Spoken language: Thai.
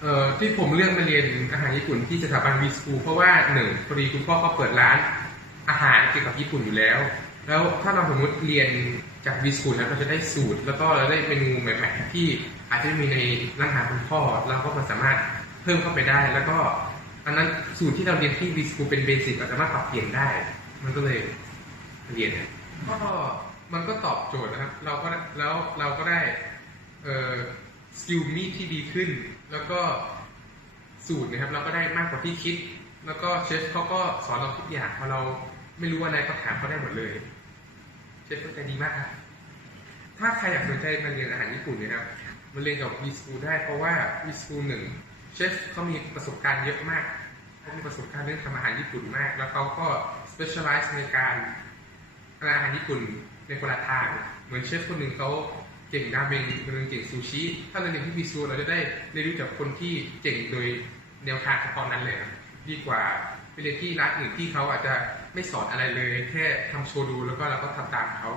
เอ่อที่ผมเลือกมาเรียนอาหารญี่ปุ่นที่สถาบันวีสคูเพราะว่าหนึ่งพอดีคุณพ่อเขาเปิดร้านอาหารเกี่ยวกับญี่ปุ่นอยู่แล้ว แล้วถ้าเราสมมติเรียนจากวีสคูแล้วเราจะได้สูตร แล้วก็เราได้เมนูใหม่ๆที่อาจจะไม่มีในร้านอาหารคุณพ่อเราก็สามารถเพิ่มเข้าไปได้ แล้วก็อันนั้นสูตรที่เราเรียนที่วีสคูเป็นเบสิกเราสามารถปรับเปลี่ยนได้ มันก็เลยเรียนก็มันก็ตอบโจทย์นะครับ เราก็แล้วเราก็ได้เอ่อ สกิลมีดที่ดีขึ้น แล้วก็สูตรนะครับ เราก็ได้มากกว่าที่คิด แล้วก็เชฟเขาก็สอนเราทุกอย่างพอเราไม่รู้อะไรก็ถามเขาได้หมดเลยเชฟก็ใจดีมากครับถ้าใครอยากสนใจมาเรียนอาหารญี่ปุ่นนะครับมาเรียนกับวีสูได้เพราะว่าวีสูหนึ่งเชฟเขามีประสบการณ์เยอะมากเขามีประสบการณ์เรื่องทำอาหารญี่ปุ่นมาก แล้วเขาก็ specialize ในการอาหารญี่ปุ่นในคนละทางเหมือนเชฟคนหนึ่งเขา เก่งราเมงคนนึงเก่งซูชิถ้าเราเรียนที่บิซูเราจะได้เรียนรู้จากคนที่เก่งโดยแนวทางเฉพาะนั้นเลยดีกว่าไปเรียนที่ร้านอื่นที่เขาอาจจะไม่สอนอะไรเลย แค่ทำโชว์ดูแล้วก็เราก็ทำตามเขา